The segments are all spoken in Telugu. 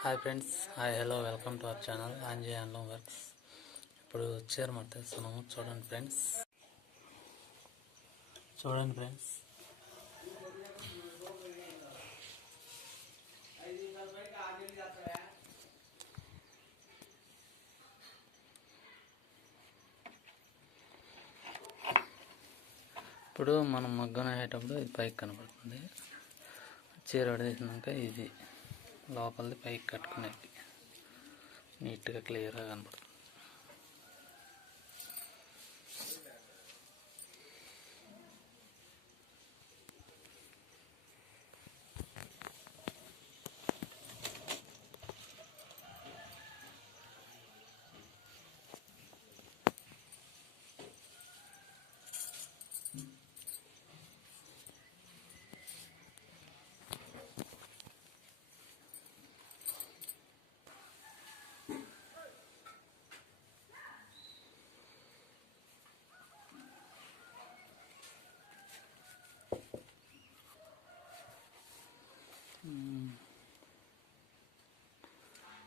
Hi friends, hi hello, welcome to our channel Anji handloom works. ఇప్పుడు చీర మడతేస్తున్నాము. చూడండి ఫ్రెండ్స్. ఇప్పుడు మనం మగ్గం అయ్యేటప్పుడు ఇది పైకి కనబడుతుంది. చీర వడేసినాక ఇది లోపలిది పైకి కట్టుకునేది నీట్గా క్లియర్గా కనబడుతుంది.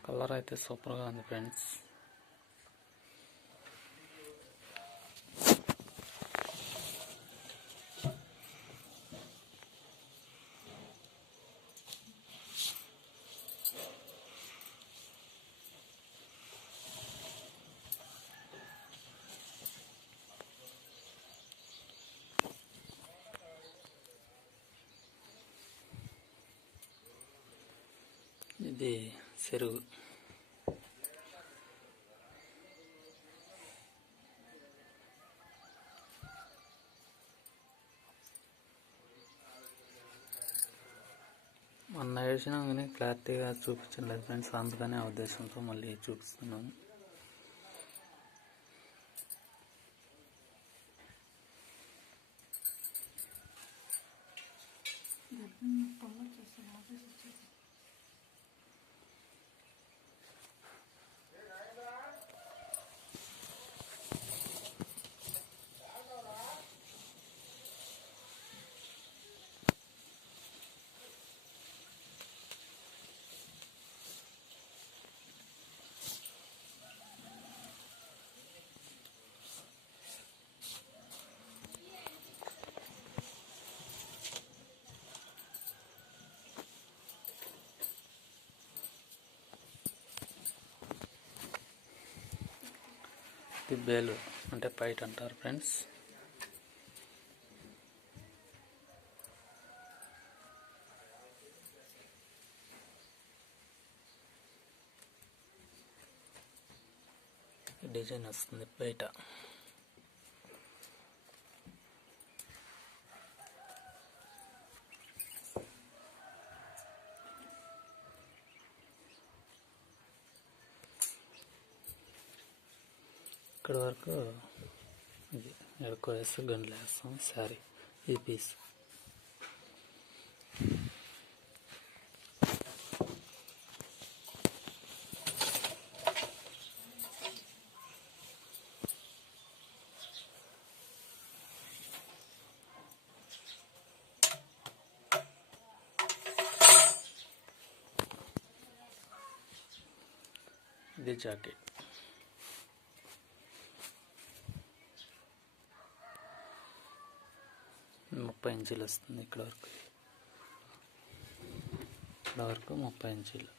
కలర్ అయితే సూపర్గా ఉంది ఫ్రెండ్స్. ఇది చెరుగు. మొన్న వేసినా కానీ క్లారిటీగా చూపించలేదు ఫ్రెండ్స్, అందుకనే ఆ ఉద్దేశంతో మళ్ళీ చూపిస్తున్నాను. ఇది బేలు అంటే పైట అంటారు ఫ్రెండ్స్. డిజైన్ వస్తుంది బయట. ఇక్కడ వరకు ఇది ఎడకో వేసి గంటలు వేస్తాం. సారీ, ఈ పీస్ ఇది జాకెట్. ముప్పై ఇంచీలు వస్తుంది. ఇక్కడ వరకు 30 ఇంచీలు.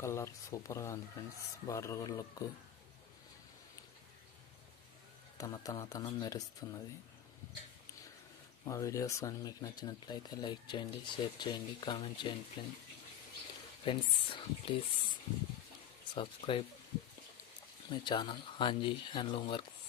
కలర్ సూపర్గా ఉంది ఫ్రెండ్స్. బార్డర్ లుక్ తన మెరుస్తున్నది. మా వీడియోస్ కానీ మీకు నచ్చినట్లయితే లైక్ చేయండి, షేర్ చేయండి, కామెంట్ చేయండి friends. Please subscribe my channel Anji handloom works.